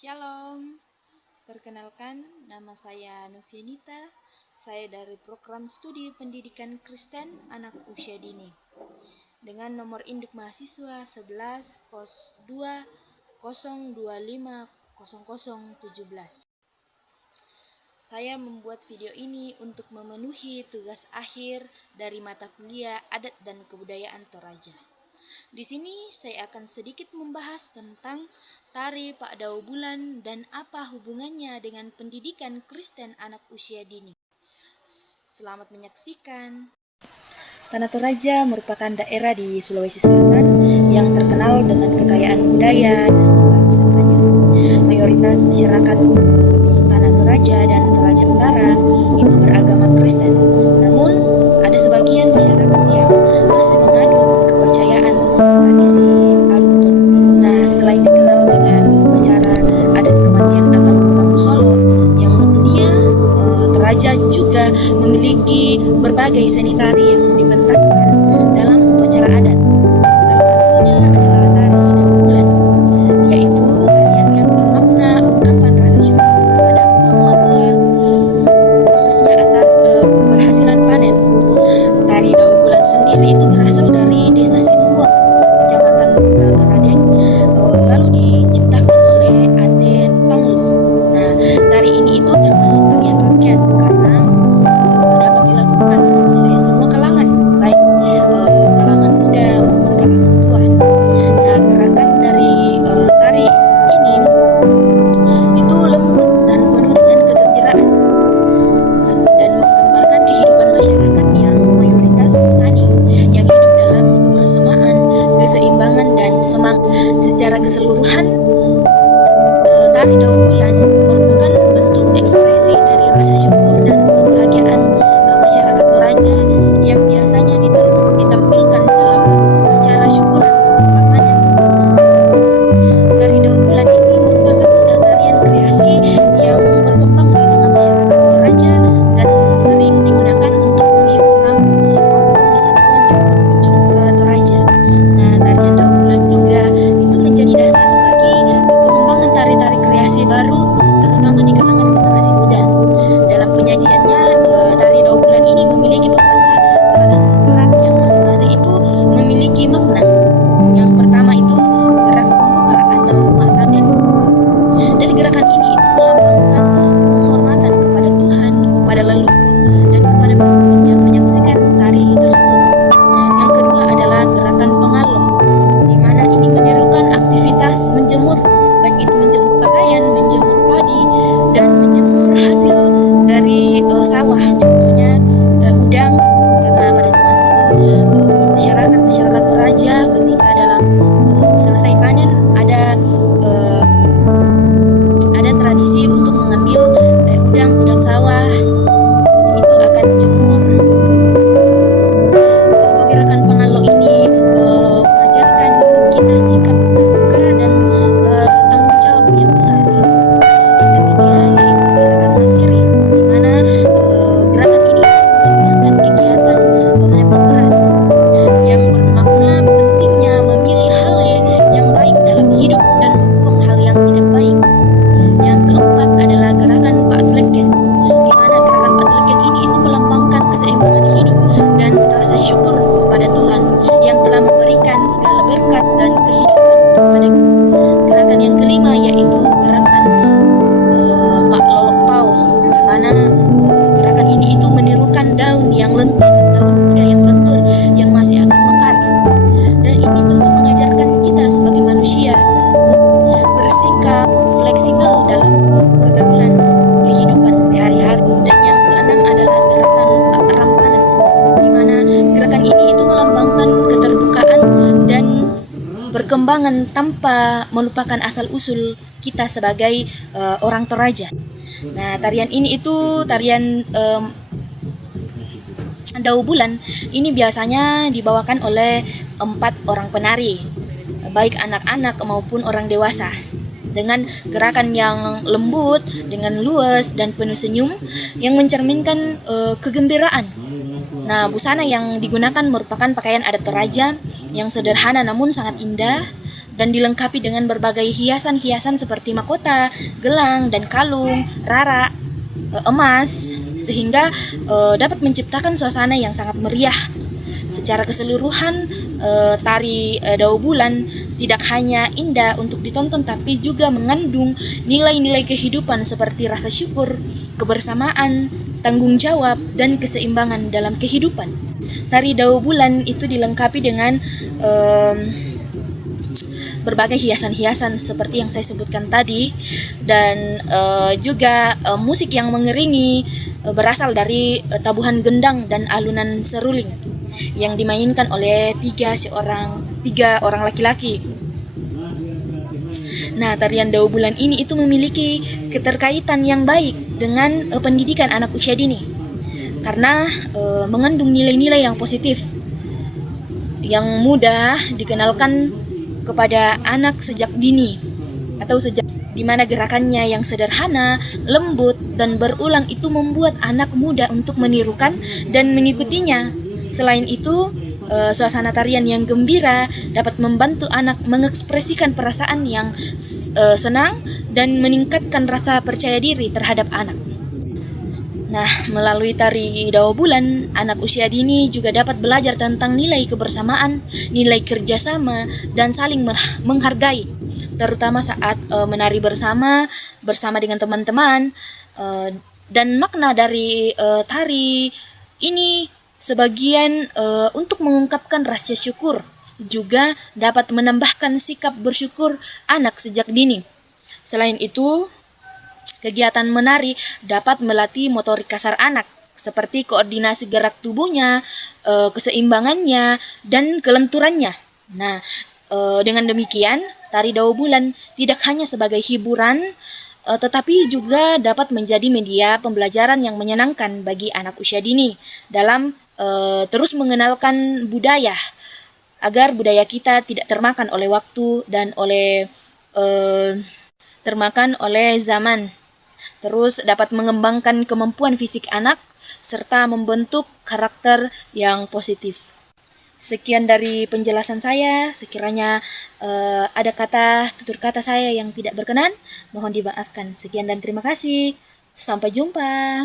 Shalom, perkenalkan nama saya Novianita. Saya dari program studi pendidikan Kristen anak usia dini dengan nomor induk mahasiswa 11 kos 2 025 0017. Saya membuat video ini untuk memenuhi tugas akhir dari mata kuliah Adat dan Kebudayaan Toraja. Di sini saya akan sedikit membahas tentang tari Pak Dau Bulan dan apa hubungannya dengan pendidikan Kristen anak usia dini. Selamat menyaksikan. Tanah Toraja merupakan daerah di Sulawesi Selatan yang terkenal dengan kekayaan budaya dan pariwisatanya. Mayoritas masyarakat di Tanah Toraja dan Toraja Utara itu beragama Kristen. Namun ada sebagian masyarakat yang masih menganut kepercayaan tradisi alun. Nah, selain dikenal dengan upacara adat kematian atau Rambu Solo yang mendunia, Toraja juga memiliki berbagai seni tari yang dipentaskan dalam upacara adat. Salah satunya adalah tari Dau Bulan, yaitu tarian yang bermakna ungkapan rasa syukur kepada Yang Maha Tua, khususnya atas keberhasilan panen. Tari Dau Bulan sendiri itu berasal dari desa Simbuang, kecamatan Bakaradeng, lalu diciptakan oleh Ate Tanglo. Nah, tari ini itu termasuk tarian rakyat karena dapat dilakukan oleh semua kalangan, baik kalangan muda maupun kalangan tua. Nah, gerakan dari tari ini itu lembut dan penuh dengan kegembiraan dan menggambarkan kehidupan masyarakat yang mayoritas petani yang hidup dalam kebersamaan, keseimbangan dan semangat. Secara keseluruhan, tari Dau Bulan merupakan bentuk ekspresi dari rasa syukur dan kebahagiaan masyarakat Toraja yang biasanya ditampilkan dalam acara syukuran setelah panen. Tari Dau Bulan ini merupakan tarian kreasi yang berkembang di tengah masyarakat Toraja dan sering digunakan untuk menghibur tamu maupun wisatawan yang berkunjung ke Toraja. Nah, tarian Dau Bulan juga itu menjadi dasar bagi pengembangan tari-tari kreasi baru, terutama di kalangan generasi muda. Dalam penyajiannya, tari Dau Bulan ini memiliki beberapa gerak yang masing-masing itu memiliki makna. Yang pertama itu gerak pembuka atau maktabib. Dari gerakan ini itu melambangkan penghormatan kepada Tuhan, kepada leluhur, dan kepada penonton yang menyaksikan tari tersebut. Yang kedua adalah gerakan pengaloh, di mana ini menirukan aktivitas menjemur, baik itu menjemur pakaian, menjemur padi, dan menjemur hasil dari sawah, contohnya udang, karena pada zaman dulu masyarakat Toraja ketika dalam selesai panen ada tradisi untuk mengambil udang sawah itu akan dijemur. Tentu gerakan pengaloh ini mengajarkan kita sikap terbuka dan tanggung jawab yang besar. Yang ketiga yaitu gerakan masiri, di mana gerakan ini menggambarkan kegiatan menepis beras yang bermakna pentingnya memilih hal yang baik dalam hidup dan membuang hal yang tidak baik. Yang keempat adalah gerakan Pak Tleken, di mana gerakan Pak Tleken ini itu melambangkan keseimbangan hidup dan rasa syukur kepada Tuhan yang telah memberikan segala berkat dan kehidupan kepada kita. Gerakan yang kelima yaitu gerakan Pak Lolok Pau, di mana gerakan ini itu menirukan daun yang lentur, daun muda yang lentur yang masih akan mekar. Dan ini tentu mengajarkan kita sebagai manusia bersikap fleksibel dalam pergaulan kehidupan sehari-hari. Dan yang keenam adalah gerakan rampanan, di mana gerakan ini itu melambangkan keterbukaan dan perkembangan tanpa melupakan asal-usul kita sebagai orang Toraja. Nah, tarian ini itu tarian Dau Bulan ini biasanya dibawakan oleh 4 orang penari, baik anak-anak maupun orang dewasa, dengan gerakan yang lembut, dengan luas dan penuh senyum yang mencerminkan kegembiraan. Nah, busana yang digunakan merupakan pakaian adat Toraja yang sederhana namun sangat indah dan dilengkapi dengan berbagai hiasan-hiasan seperti mahkota, gelang, dan kalung, rara, emas, sehingga dapat menciptakan suasana yang sangat meriah. Secara keseluruhan, tari Dao Bulan tidak hanya indah untuk ditonton, tapi juga mengandung nilai-nilai kehidupan seperti rasa syukur, kebersamaan, tanggung jawab, dan keseimbangan dalam kehidupan. Tari Dao Bulan itu dilengkapi dengan berbagai hiasan-hiasan seperti yang saya sebutkan tadi, dan juga musik yang mengiringi berasal dari tabuhan gendang dan alunan seruling yang dimainkan oleh tiga orang laki-laki. Nah, tarian Dao Bulan ini itu memiliki keterkaitan yang baik dengan pendidikan anak usia dini karena mengandung nilai-nilai yang positif yang mudah dikenalkan kepada anak sejak dini, atau sejak di mana gerakannya yang sederhana, lembut, dan berulang itu membuat anak mudah untuk menirukan dan mengikutinya. Selain itu, suasana tarian yang gembira dapat membantu anak mengekspresikan perasaan yang senang dan meningkatkan rasa percaya diri terhadap anak. Nah, melalui tari Dao Bulan, anak usia dini juga dapat belajar tentang nilai kebersamaan, nilai kerjasama, dan saling menghargai, terutama saat menari bersama dengan teman-teman. Dan makna dari tari ini sebagian untuk mengungkapkan rasa syukur, juga dapat menambahkan sikap bersyukur anak sejak dini. Selain itu, kegiatan menari dapat melatih motorik kasar anak, seperti koordinasi gerak tubuhnya, keseimbangannya, dan kelenturannya. Nah, dengan demikian, tari Dao Bulan tidak hanya sebagai hiburan, tetapi juga dapat menjadi media pembelajaran yang menyenangkan bagi anak usia dini dalam terus mengenalkan budaya, agar budaya kita tidak termakan oleh waktu dan termakan oleh zaman. Terus dapat mengembangkan kemampuan fisik anak serta membentuk karakter yang positif. Sekian dari penjelasan saya. Sekiranya ada tutur kata saya yang tidak berkenan, mohon dimaafkan. Sekian dan terima kasih. Sampai jumpa.